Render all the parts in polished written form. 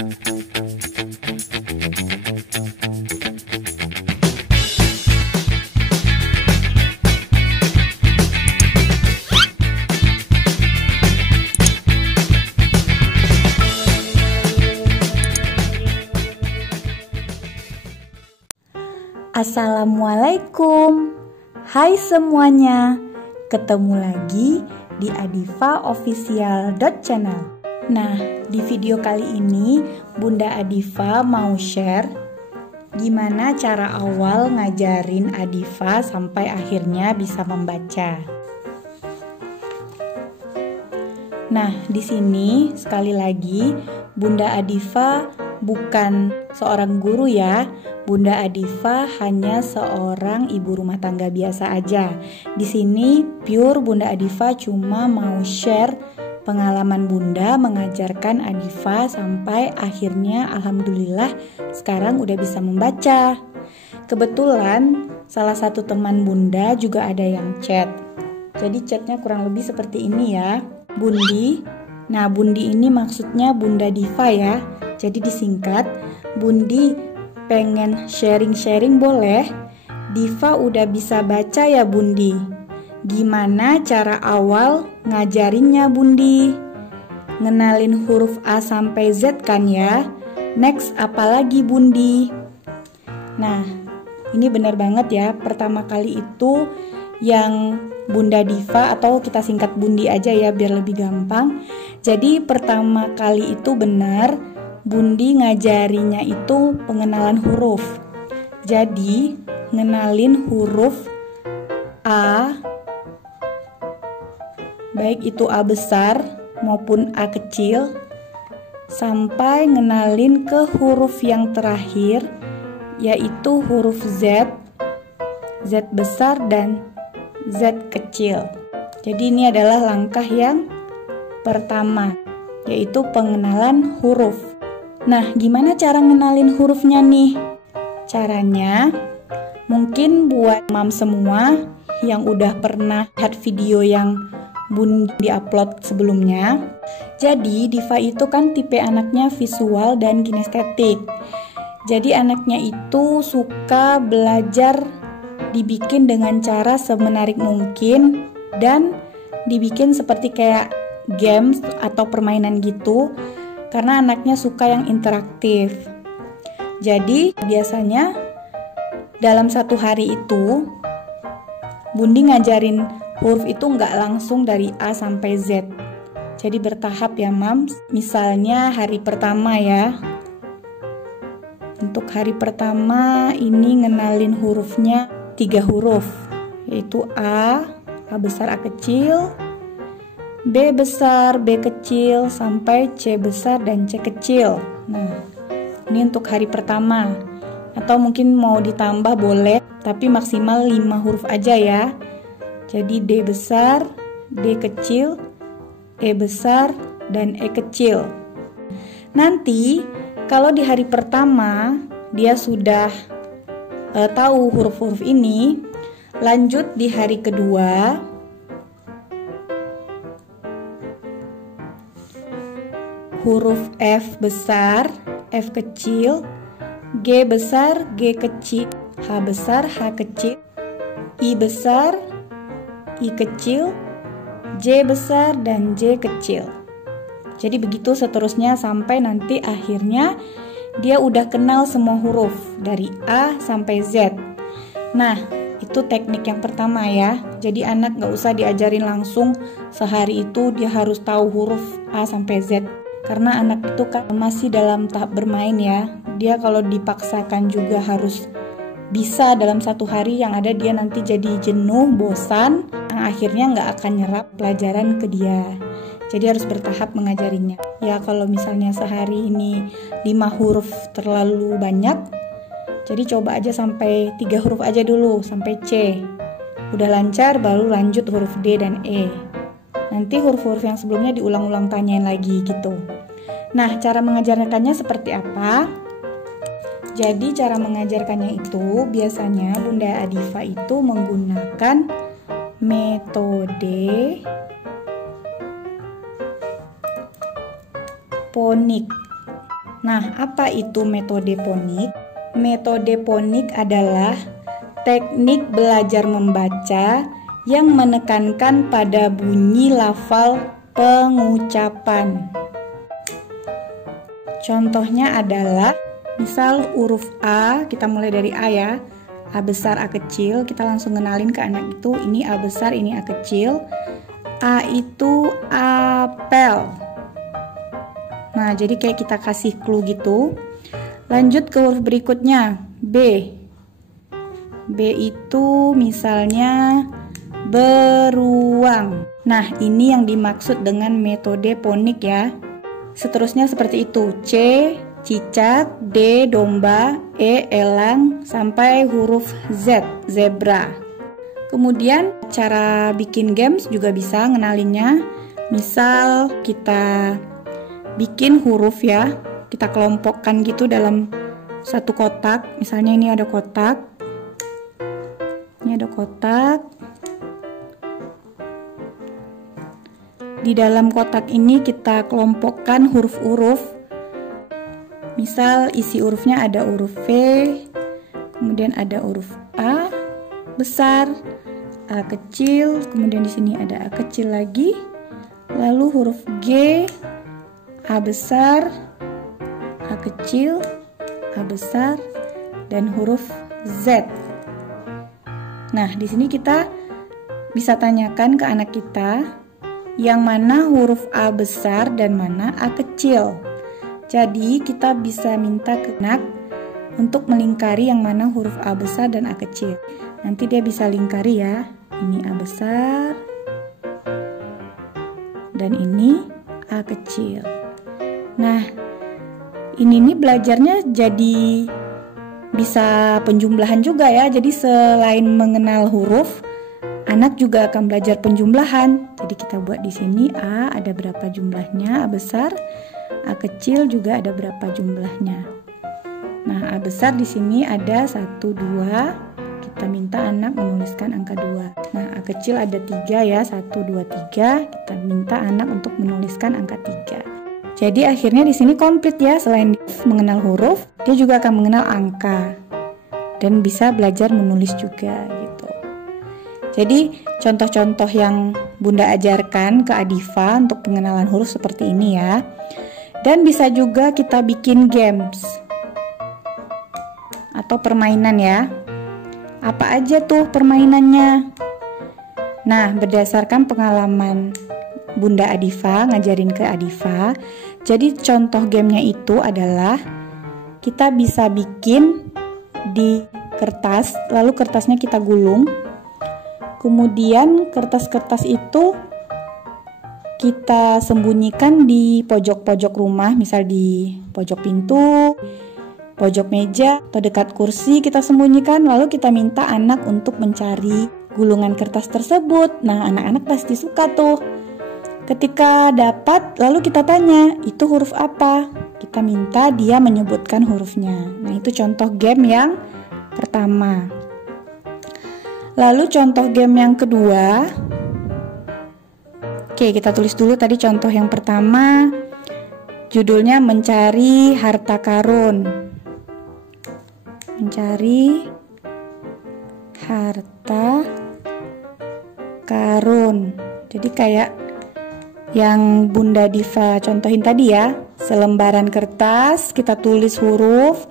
Assalamualaikum. Hai semuanya. Ketemu lagi di Adifa Official Channel. Nah, di video kali ini Bunda Adifa mau share gimana cara awal ngajarin Adifa sampai akhirnya bisa membaca. Nah, di sini sekali lagi Bunda Adifa bukan seorang guru ya. Bunda Adifa hanya seorang ibu rumah tangga biasa aja. Di sini pure Bunda Adifa cuma mau share pengalaman Bunda mengajarkan Adifa sampai akhirnya alhamdulillah sekarang udah bisa membaca. Kebetulan salah satu teman Bunda juga ada yang chat. Jadi chatnya kurang lebih seperti ini ya. Bundi. Nah, Bundi ini maksudnya Bunda Diva ya. Jadi disingkat, Bundi pengen sharing-sharing boleh? Diva udah bisa baca ya Bundi? Gimana cara awal ngajarinnya Bundi? Ngenalin huruf A sampai Z kan ya? Next apalagi Bundi? Nah, ini benar banget ya. Pertama kali itu yang Bunda Diva atau kita singkat Bundi aja ya biar lebih gampang. Jadi pertama kali itu benar Bundi ngajarinya itu pengenalan huruf. Jadi ngenalin huruf A, baik itu A besar maupun A kecil, sampai ngenalin ke huruf yang terakhir yaitu huruf Z, Z besar dan Z kecil. Jadi ini adalah langkah yang pertama, yaitu pengenalan huruf. Nah, gimana cara ngenalin hurufnya nih? Caranya, mungkin buat mam semua yang udah pernah lihat video yang Bundi upload sebelumnya. Jadi, Diva itu kan tipe anaknya visual dan kinestetik. Jadi, anaknya itu suka belajar dibikin dengan cara semenarik mungkin dan dibikin seperti kayak games atau permainan gitu. Karena anaknya suka yang interaktif. Jadi biasanya dalam satu hari itu Bundi ngajarin huruf itu nggak langsung dari A sampai Z. Jadi bertahap ya Mams. Misalnya hari pertama ya. Untuk hari pertama ini ngenalin hurufnya 3 huruf. Yaitu A besar A kecil, B besar, B kecil, sampai C besar dan C kecil. Nah, ini untuk hari pertama. Atau mungkin mau ditambah boleh, tapi maksimal 5 huruf aja ya. Jadi D besar, D kecil, E besar, dan E kecil. Nanti, kalau di hari pertama dia sudah tahu huruf-huruf ini, lanjut di hari kedua, huruf F besar, F kecil, G besar, G kecil, H besar, H kecil, I besar, I kecil, J besar, dan J kecil. Jadi begitu seterusnya sampai nanti akhirnya dia udah kenal semua huruf dari A sampai Z. Nah, itu teknik yang pertama ya. Jadi anak gak usah diajarin langsung sehari itu dia harus tahu huruf A sampai Z. Karena anak itu kan masih dalam tahap bermain ya. Dia kalau dipaksakan juga harus bisa dalam satu hari, yang ada dia nanti jadi jenuh, bosan, yang akhirnya nggak akan nyerap pelajaran ke dia. Jadi harus bertahap mengajarinya. Ya kalau misalnya sehari ini 5 huruf terlalu banyak, jadi coba aja sampai 3 huruf aja dulu, sampai C. Udah lancar baru lanjut huruf D dan E. Nanti huruf-huruf yang sebelumnya diulang-ulang tanyain lagi gitu. Nah, cara mengajarkannya seperti apa? Jadi cara mengajarkannya itu biasanya Bunda Adifa itu menggunakan metode ponik. Nah, apa itu metode ponik? Metode ponik adalah teknik belajar membaca yang menekankan pada bunyi lafal pengucapan. Contohnya adalah, misal huruf A, kita mulai dari A ya. A besar, A kecil, kita langsung kenalin ke anak itu, ini A besar, ini A kecil. A itu apel. Nah, jadi kayak kita kasih clue gitu. Lanjut ke huruf berikutnya, B. B itu misalnya beruang. Nah, ini yang dimaksud dengan metode ponik ya. Seterusnya seperti itu, C, cicak, D, domba, E, elang, sampai huruf Z, zebra. Kemudian cara bikin games juga bisa ngenalinnya. Misal kita bikin huruf ya, kita kelompokkan gitu dalam satu kotak. Misalnya ini ada kotak, ini ada kotak. Di dalam kotak ini kita kelompokkan huruf-huruf. Misal isi hurufnya ada huruf V, kemudian ada huruf A besar, A kecil, kemudian di sini ada A kecil lagi, lalu huruf G, A besar, A kecil, A besar, dan huruf Z. Nah, di sini kita bisa tanyakan ke anak kita yang mana huruf A besar dan mana A kecil. Jadi kita bisa minta ke anak untuk melingkari yang mana huruf A besar dan A kecil. Nanti dia bisa lingkari ya. Ini A besar dan ini A kecil. Nah, ini nih belajarnya jadi bisa penjumlahan juga ya. Jadi selain mengenal huruf, anak juga akan belajar penjumlahan. Jadi kita buat di sini A ada berapa jumlahnya, A besar, A kecil juga ada berapa jumlahnya. Nah, A besar di sini ada 1, 2. Kita minta anak menuliskan angka 2. Nah, A kecil ada 3 ya, 1, 2, 3. Kita minta anak untuk menuliskan angka 3. Jadi akhirnya di sini komplit ya, selain mengenal huruf, dia juga akan mengenal angka dan bisa belajar menulis juga gitu. Jadi contoh-contoh yang Bunda ajarkan ke Adifa untuk pengenalan huruf seperti ini ya. Dan bisa juga kita bikin games atau permainan ya. Apa aja tuh permainannya? Nah, berdasarkan pengalaman Bunda Adifa ngajarin ke Adifa, jadi contoh gamenya itu adalah kita bisa bikin di kertas, lalu kertasnya kita gulung. Kemudian kertas-kertas itu kita sembunyikan di pojok-pojok rumah, misal di pojok pintu, pojok meja, atau dekat kursi kita sembunyikan. Lalu kita minta anak untuk mencari gulungan kertas tersebut. Nah, anak-anak pasti suka tuh. Ketika dapat, lalu kita tanya, itu huruf apa? Kita minta dia menyebutkan hurufnya. Nah, itu contoh game yang pertama. Lalu contoh game yang kedua. Oke, kita tulis dulu tadi contoh yang pertama. Judulnya mencari harta karun. Mencari harta karun. Jadi kayak yang Bunda Diva contohin tadi ya. Selembaran kertas, kita tulis huruf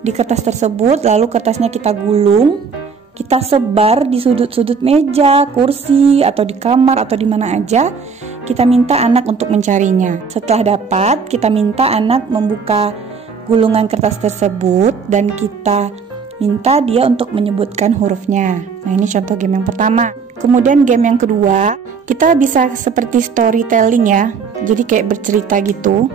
di kertas tersebut, lalu kertasnya kita gulung. Kita sebar di sudut-sudut meja, kursi, atau di kamar, atau di mana aja. Kita minta anak untuk mencarinya. Setelah dapat, kita minta anak membuka gulungan kertas tersebut dan kita minta dia untuk menyebutkan hurufnya. Nah, ini contoh game yang pertama. Kemudian game yang kedua, kita bisa seperti storytelling ya. Jadi kayak bercerita gitu.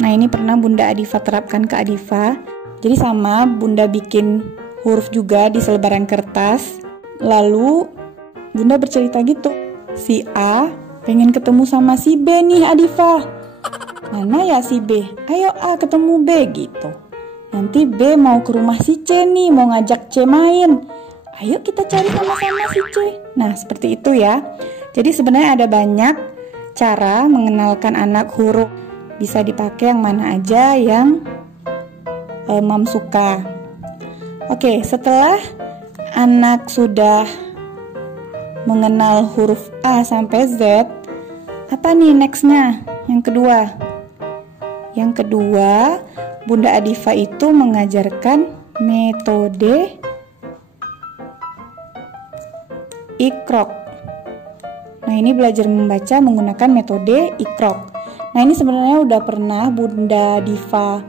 Nah, ini pernah Bunda Adifa terapkan ke Adifa. Jadi sama, Bunda bikin huruf juga di selebaran kertas. Lalu Bunda bercerita gitu. Si A pengen ketemu sama si B nih Adifa. Mana ya si B? Ayo A ketemu B gitu. Nanti B mau ke rumah si C nih, mau ngajak C main. Ayo kita cari sama-sama si C. Nah, seperti itu ya. Jadi sebenarnya ada banyak cara mengenalkan anak huruf bisa dipakai yang mana aja yang Mom suka. Oke, setelah anak sudah mengenal huruf A sampai Z, apa nih nextnya? Yang kedua, Bunda Adifa itu mengajarkan metode Iqra. Nah, ini belajar membaca menggunakan metode Iqra. Nah, ini sebenarnya udah pernah Bunda Diva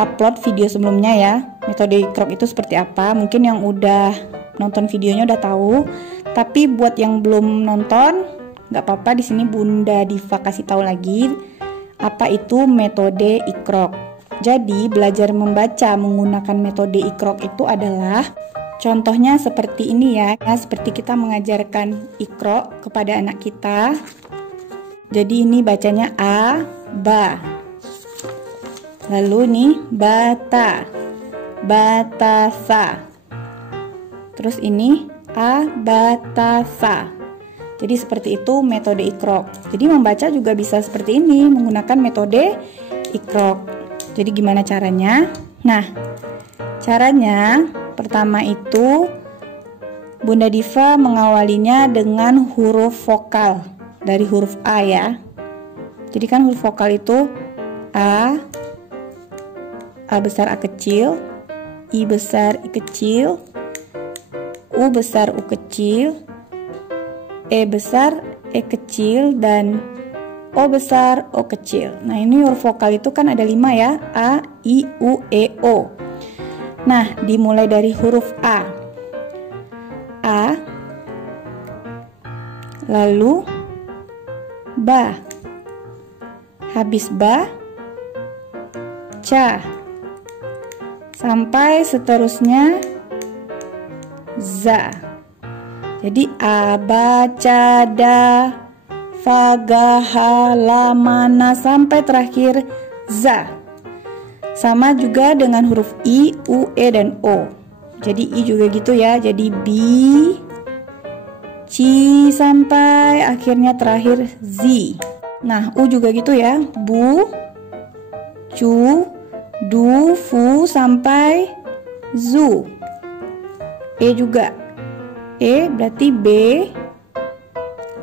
upload video sebelumnya ya. Metode Iqra itu seperti apa? Mungkin yang udah nonton videonya udah tahu. Tapi buat yang belum nonton, nggak apa-apa, di sini Bunda Diva kasih tahu lagi apa itu metode Iqra. Jadi, belajar membaca menggunakan metode Iqra itu adalah contohnya seperti ini ya. Seperti kita mengajarkan Iqra kepada anak kita. Jadi ini bacanya A, ba. Lalu nih bata, batasa. Terus ini A, batasa. Jadi seperti itu metode Iqra. Jadi membaca juga bisa seperti ini menggunakan metode Iqra. Jadi gimana caranya? Nah, caranya pertama itu Bunda Diva mengawalinya dengan huruf vokal dari huruf A ya. Jadi kan huruf vokal itu A besar A kecil, I besar I kecil, U besar U kecil, E besar E kecil, dan O besar O kecil. Nah, ini huruf vokal itu kan ada 5 ya, A, I, U, E, O. Nah, dimulai dari huruf A, lalu ba, habis ba, ca, sampai seterusnya za. Jadi a, ba, ca, da, fa, ga, ha, la, ma, na, sampai terakhir za. Sama juga dengan huruf I, U, E, dan O. Jadi I juga gitu ya. Jadi bi, ci, sampai akhirnya terakhir zi. Nah, U juga gitu ya. Bu, cu, du, fu, sampai zu. E juga. E berarti B,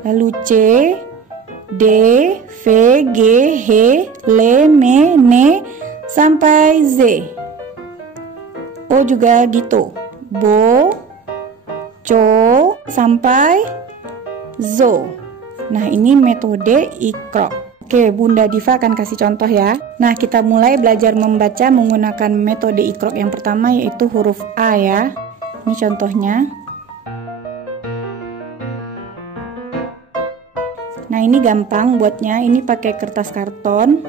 lalu C, D, V, G, H, L, M, N, sampai Z. O juga gitu. Bo, co, sampai zo. Nah, ini metode Iqra. Oke, Bunda Diva akan kasih contoh ya. Nah, kita mulai belajar membaca menggunakan metode Iqra yang pertama, yaitu huruf A ya. Ini contohnya. Nah, ini gampang buatnya. Ini pakai kertas karton.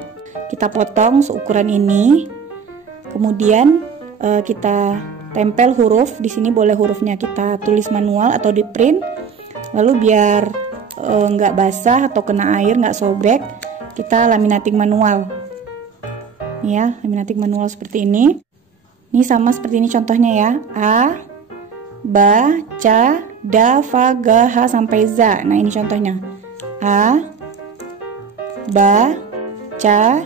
Kita potong seukuran ini. Kemudian kita tempel huruf. Di sini boleh hurufnya kita tulis manual atau di print. Lalu biar nggak basah atau kena air, nggak sobek, kita laminating manual. Nih ya, laminating manual seperti ini. Ini sama seperti ini contohnya ya. A, ba, ca, da, fa, ga, ha, sampai za. Nah, ini contohnya. A, ba, ca,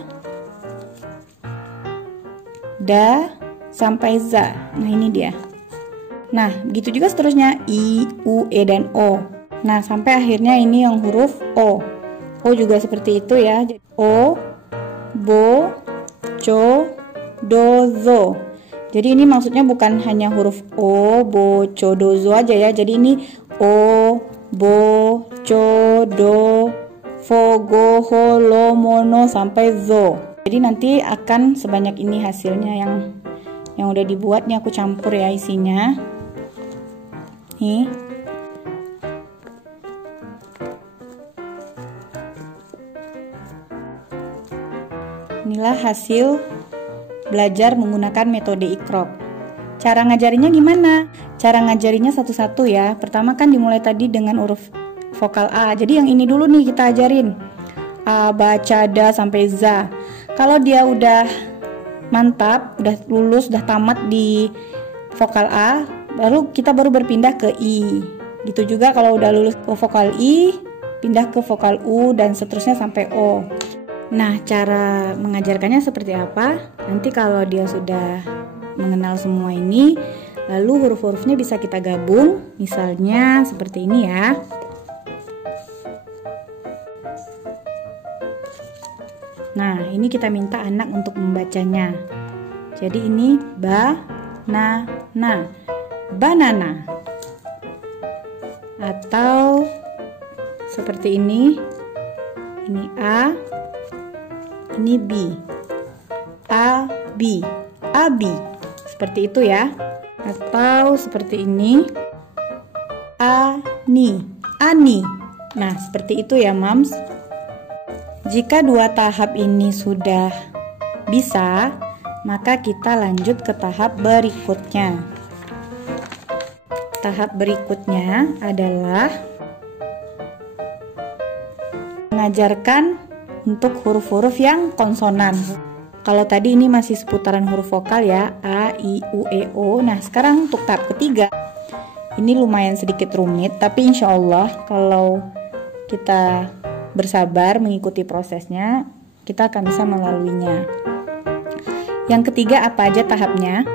da, sampai za. Nah, ini dia. Nah, begitu juga seterusnya I, U, E, dan O. Nah, sampai akhirnya ini yang huruf O. O juga seperti itu ya. O, bo, co, do, zo. Jadi ini maksudnya bukan hanya huruf O, bo, co, do, zo aja ya. Jadi ini O, bo, co, do, fo, go, ho, lo, mono, sampai zo. Jadi nanti akan sebanyak ini hasilnya yang udah dibuatnya. Aku campur ya isinya. Nih. Inilah hasil belajar menggunakan metode Iqra. Cara ngajarinya gimana? Cara ngajarinya satu-satu ya. Pertama kan dimulai tadi dengan huruf vokal A. Jadi yang ini dulu nih kita ajarin. A, ba, ca, da, sampai za. Kalau dia udah mantap, udah lulus, udah tamat di vokal A, kita baru berpindah ke I. Gitu juga kalau udah lulus ke vokal I, pindah ke vokal U, dan seterusnya sampai O. Nah, cara mengajarkannya seperti apa? Nanti kalau dia sudah mengenal semua ini, lalu huruf-hurufnya bisa kita gabung, misalnya seperti ini ya. Nah, ini kita minta anak untuk membacanya. Jadi ini banana, banana. Atau seperti ini A, ini B, A, B, abi. Seperti itu ya. Atau seperti ini ani, ani. Nah, seperti itu ya, Mams. Jika dua tahap ini sudah bisa, maka kita lanjut ke tahap berikutnya. Tahap berikutnya adalah mengajarkan untuk huruf-huruf yang konsonan. Kalau tadi ini masih seputaran huruf vokal ya, A, I, U, E, O. Nah, sekarang untuk tahap ketiga. Ini lumayan sedikit rumit, tapi insya Allah kalau kita bersabar mengikuti prosesnya, kita akan bisa melaluinya. Yang ketiga apa aja tahapnya?